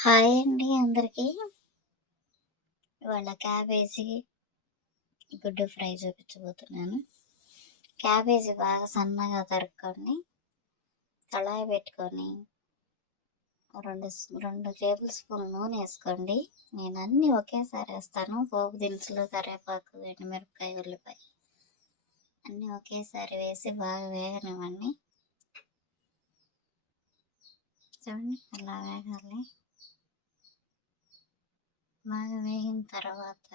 Hi అండి అందరికీ. ఇవాళ క్యాబేజీ గుడ్డు ఫ్రై చూపించబోతున్నాను. క్యాబేజీ బాగా సన్నగా తరుక్కొని కళాయి పెట్టుకొని రెండు రెండు టేబుల్ స్పూన్ నూనె వేసుకోండి. నేను అన్నీ ఒకేసారి వేస్తాను. పోపు దినుసులు కరివేపాకు ఎండుమిరపకాయ ఉల్లిపాయ అన్నీ ఒకేసారి వేసి బాగా వేగనివ్వండి. చూడండి అలా వేగాలి. బాగా వేగిన తర్వాత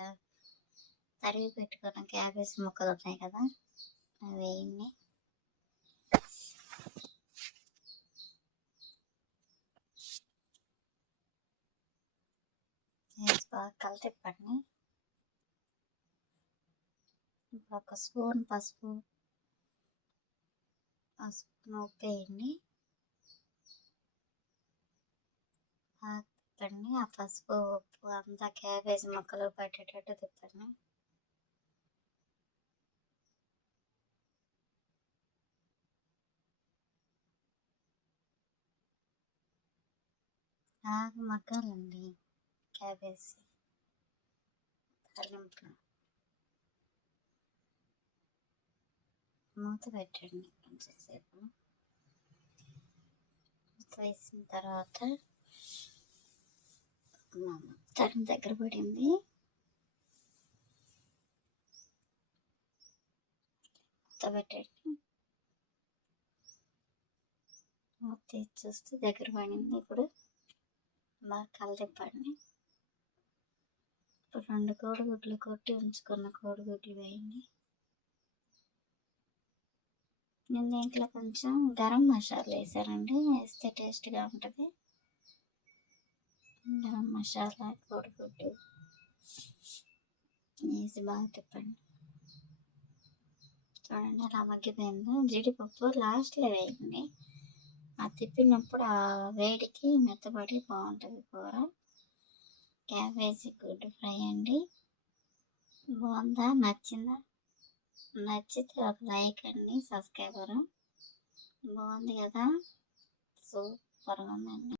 తరిగి పెట్టుకున్న క్యాబేజ్ ముక్కలు ఉన్నాయి కదా అవి వేయండి. వేసి బాగా కలితిప్పండి ఒక స్పూన్ పసుపు పసుపు ఉప్పు వేయండి. బాగా తిప్పండి. ఆ పసుపు ఉప్పు అంతా క్యాబేజ్ ముక్కలు పట్టేటట్టు తిప్పండి. ఆరు మగ్గాలండి క్యాబేజ్ తాలింపు మూత పెట్టండి కొంచెంసేపు వేసిన తర్వాత తరం దగ్గర పడింది. పెట్టండి. తీసి చూస్తే దగ్గర పడింది ఇప్పుడు. బాగా కలదిప్పండి ఇప్పుడు రెండు కోడిగుడ్లు కొట్టి ఉంచుకున్న కోడిగుడ్లు వేయండి. నేను దీంట్లో కొంచెం గరం మసాలా వేసానండి. వేస్తే టేస్ట్గా ఉంటుంది. గరం మసాలా కోడిగుడ్డు. వేసి బాగా తిప్పండి చూడండి అలా మగ్గిపోయిందో. జీడిపప్పు లాస్ట్లో వేయండి. ఆ తిప్పినప్పుడు ఆ వేడికి మెత్తబడి బాగుంటుంది కూర. క్యాబేజీ గుడ్డు ఫ్రై అండి. బాగుందా? నచ్చిందా? నచ్చితే ఒక లైక్ అండి సబ్స్క్రైబరు. బాగుంది కదా? సూపర్గా ఉందండి.